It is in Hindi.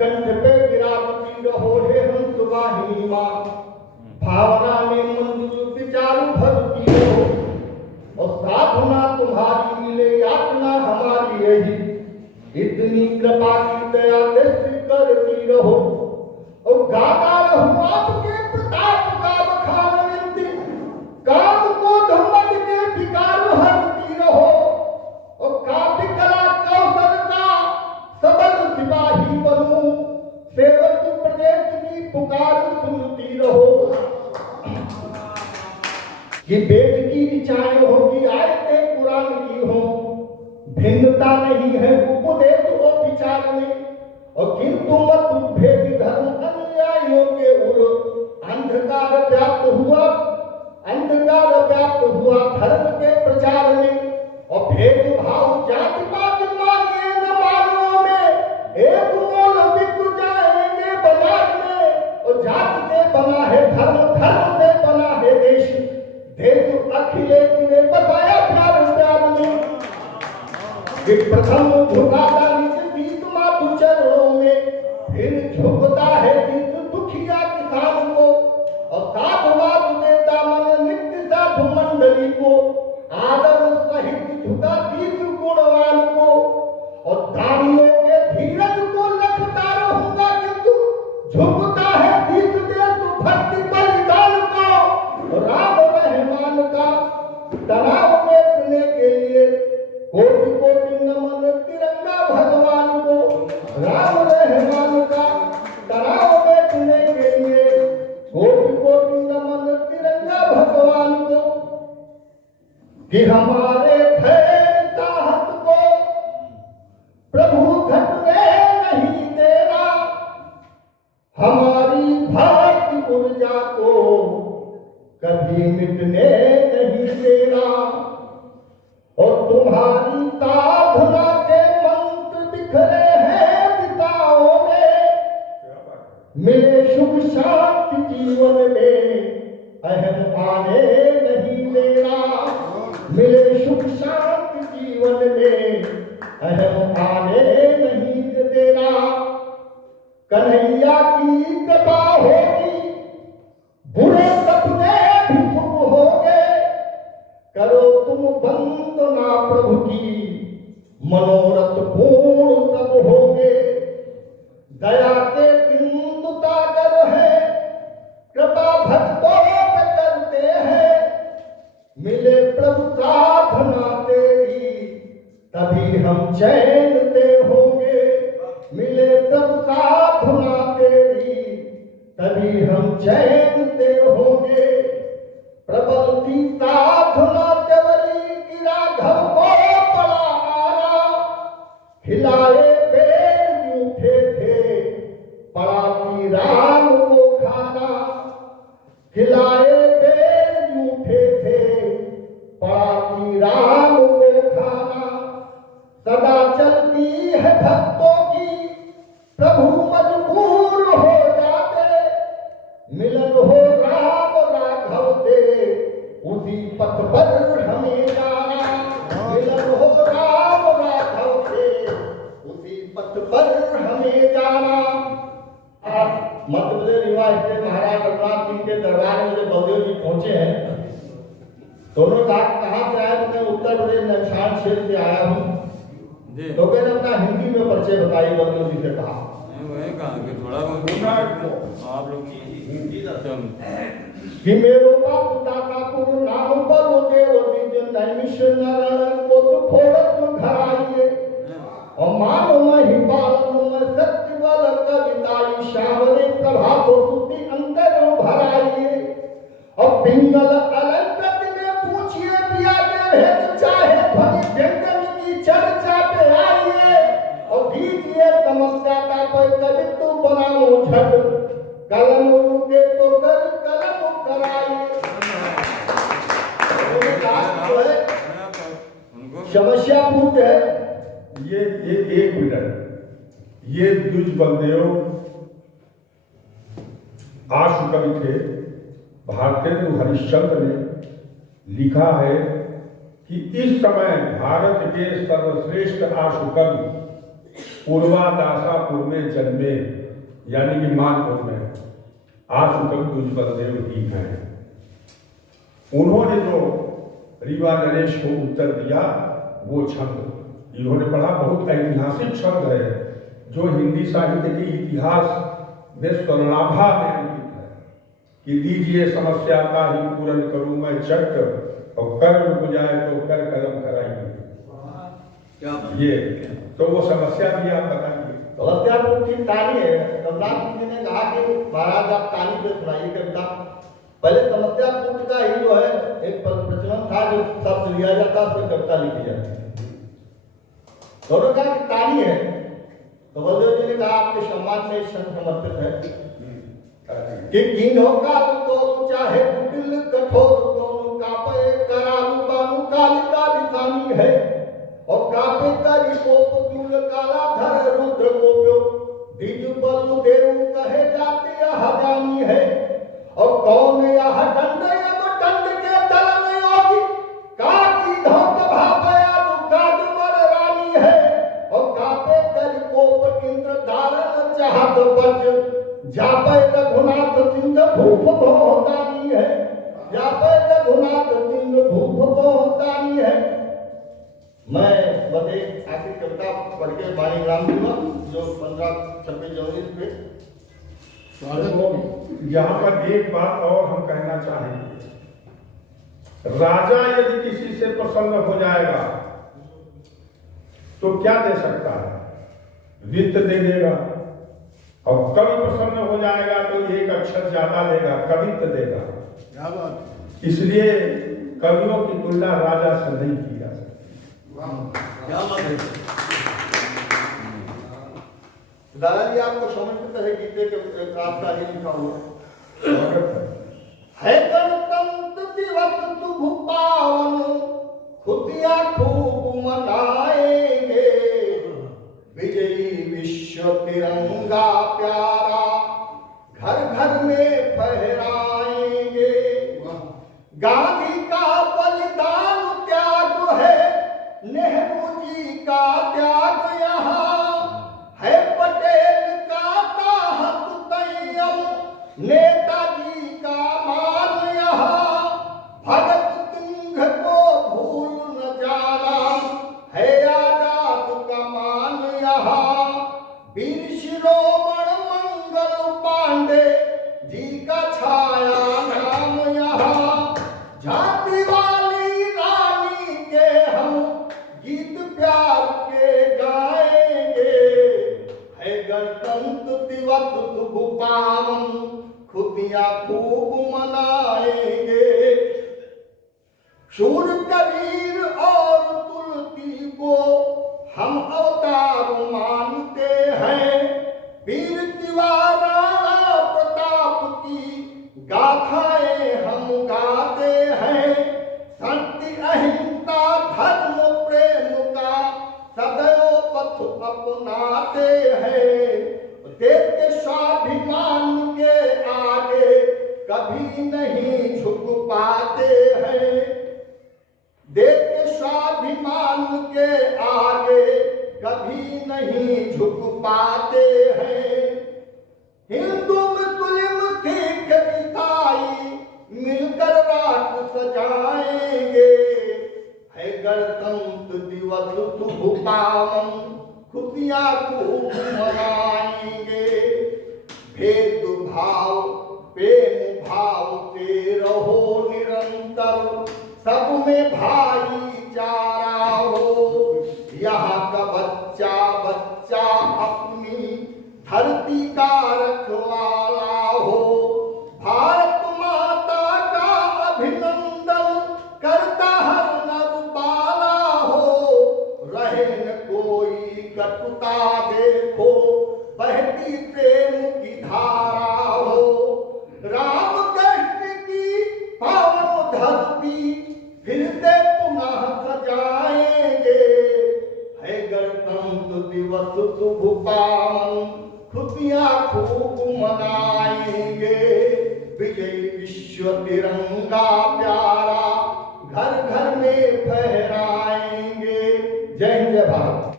कंठ पे विराजती रहो हे हंस वाहिनी मां, भावना में मंजूर विचार भरती रहो, और साधना तुम्हारी मिले यातना हमारी यही, इतनी कृपा की दया दृष्टि करती रहो, और गाता रहूं आपके प्रताप का बखान नित्य, काम को धम्मद के विकार हरती रहो, और काव्य कला कौशल का सबल सिपाही बनूं, सेवक प्रदेश की पुकार सुनती रहो, कि वेद की ऋचाएं होगी आयतें कुरान की हो, भिन्नता नहीं है उपदेश और विचार में, और किंतु मत भेद धर्म अनुयायियों के उर अंधकार व्याप्त हुआ धर्म के प्रचार में, और भेदभाव जाति पात मानिए न मानो में, एक मोल बिक जाएंगे बाजार में, और जात से बना है धर्म, धर्म से बना है देश, देश अखिलेश ने बताया प्यार में, कि प्रथम झुकाता निज बीत मातु चरणों में, फिर झुकता है जिस दुखिया किसान को, और साधुवाद देता मन नित्य साधु मंडली को, आदर सहित झुका दीप गुणवान को, और दानियों के धीरज को लखता रहूंगा, किंतु झुकता है दीप देश भक्ति बलिदान को, राम रहमान का तनाव मेटने के लिए कोटि कोटि नमन तिरंगा भगवान को, राम रहमान का तनाव मेटने के लिए कोटि कोटि नमन तिरंगा भगवान को, कि हमारे धैर्य ताहत को प्रभु घटने नहीं देना, हमारी भक्ति ऊर्जा को कभी मिटने नहीं देना, और तुम्हारी साधना के मंत्र बिखरे हैं दिशाओं में, मिले सुख शांति जीवन में अहम आने नहीं देना, मिले सुख शांति जीवन में अहम आने नहीं देना, कन्हैया की कृपा होगी बुरे सपने भी शुभ होंगे, करो तुम वंदना प्रभु की मनोरथ पूर्ण सब होंगे, दया के बिंदु सागर है कृपा भक्तों पे करते हैं, मिले प्रभु साधना तेरी तभी हम चैन से होंगे, मिले प्रभु साधना तेरी तभी हम चैन से होंगे, प्रबल साधना देवरी की राघव को पड़ा आरा, खिलाए बेर जूठे थे पड़ा की राम को खाना, खिलाए बेर जूठे थे पड़ा की राम को खाना, सदा चलती है भक्तों की प्रभु मजबूर हो जाते, मिलन हो राम राघव से उसी पथ पर हमें जाना, मिलन हो राम राघव से उसी पथ पर हमें जाना। आप मध्य प्रदेश रिवाज के महाराज रघुनाथ सिंह के दरबार में जब बलदेव जी पहुंचे हैं, दोनों कहाँ से आए? मैं उत्तर प्रदेश नक्सान क्षेत्र से आया हूँ। तो मैंने अपना हिंदी में परिचय बताई, बलदेव जी से कहा आप लोग कि मेरो बाप दादा को नाम बलदेव द्विज नैमिष नारायण को तो फोड़त घर आइए, और मानो महिपाल में सत्य बल कविताई श्यामले प्रभा को सुधि अंतर भराइए, और पिंगल अलंकृत में पूछिए पिया के भेद चाहे ध्वनि व्यंजन की चर्चा पे आइए, और दीजिए तमस्या का कोई कवित्व बनाओ झट, कलम रुके तो कर कलम कराइए। समस्या पूर्ण है। ये एक मिनट, ये द्विज बलदेव आशु कवि थे। भारतेंदु हरिश्चंद्र ने लिखा है कि इस समय भारत के सर्वश्रेष्ठ आशु कवि पूर्वादासापुर में जन्मे, यानी कि मानपुर में आशु कवि तुझ बलदेव ही हैं। उन्होंने जो रीवा नरेश को उत्तर दिया वो छंद इन्होंने पढ़ा, बहुत ऐतिहासिक छंद है जो हिंदी साहित्य के इतिहास में स्वर्णाभा में अंकित है कि दीजिए समस्या का ही पूर्ण करूं मैं चट, और कर रुक जाए तो कर कलम कराइए। ये तो वो समस्या भी आप बताइए। समस्या तो ठीक तानी है। कमलाथ जी ने कहा कि महाराज आप तानी पे सुनाइए कविता। पहले समस्या पूर्ण का ही जो है एक प्रचलन था जो शब्द लिया जाता उसमें कविता लिखी जाती है। दोनों कहा कि तानी है, तो बलदेव जी ने कहा आपके सम्मान में समर्पित है कि कीन्हों का तो चाहे दिल कठोर दोनों का पे करालू बानू कालिका दिखानी है, और कापे करी कोप दूल काला धर रुद्र गोप्यो बीज बलु देव कहे जाती हजानी है, और कौन यह दंड अब दंड के दलन योगी काकी धोक भापया दुकाद मर रानी है, और कापे करी कोप इंद्र धारण चाहत बच जापे रघुनाथ सिंह भूप बहुतानी है, जापे रघुनाथ सिंह भूप बहुतानी है। मैं बस एक आखिरी कविता पढ़ के बाणी राम दूंगा जो 15-26 जनवरी पे स्वागत होगी। यहाँ पर एक बात और हम कहना चाहेंगे, राजा यदि किसी से प्रसन्न हो जाएगा तो क्या दे सकता है? वित्त दे देगा, और कवि प्रसन्न हो जाएगा तो एक अक्षर ज्यादा देगा, कवित्व देगा। क्या बात। इसलिए कवियों की तुलना राजा से नहीं की जा सकती। क्या बात है। दादाजी आपको समझते है गीते के आपका ही लिखा हुआ है गणतंत्र दिवस शुभ पावन खुदिया खूब मनाएंगे, विजयी विश्व तिरंगा प्यारा घर घर में फहराएंगे। गांधी का बलिदान त्याग है, नेहरू जी का त्याग यहाँ है, पटेल का ताहत संयम नेताजी का मान यहाँ, भगत सिंह को भूल न जाना है आजाद का मान यहाँ, वीर शिरोमण मंगल पांडे जी का छाया नाम यहाँ, झांसी वाली रानी के हम गीत प्यार के गाएंगे, है गणतंत्र दिवस शुभ पावन खुदियां खूब मनाएंगे। शूर कबीर और तुलसी को हम अवतार मानते हैं, वीर शिवा राणा प्रताप की गाथाएं हम गाते हैं, शांति अहिंसा धर्म प्रेम का सदैव पथ अपनाते हैं, देश के स्वाभिमान के आगे कभी नहीं झुक पाते हैं, देश के स्वाभिमान के आगे कभी नहीं झुक पाते हैं। हिंदू मुस्लिम सिख ईसाई मिलकर रात सजाएंगे, है गणतंत्र दिवस शुभ पावन खुशियां खूब मनाएंगे। भेदभाव प्रेम भाव से रहो निरंतर, सब में भाईचारा हो, यहाँ का बच्चा बच्चा अपनी धरती का रखवाला हो, भारत माता का अभिनंदन करता हर नर बाला हो, रहे न कोई कटुता देखो बहती प्रेम की धारा हो, राम कृष्ण की पावन धरती फिर से पुनः सजाएंगे, है गणतंत्र दिवस शुभ पावन खुशियां खूब मनाएंगे, विजय विश्व तिरंगा प्यारा घर घर में फहराएंगे। जय हिंद जय भारत।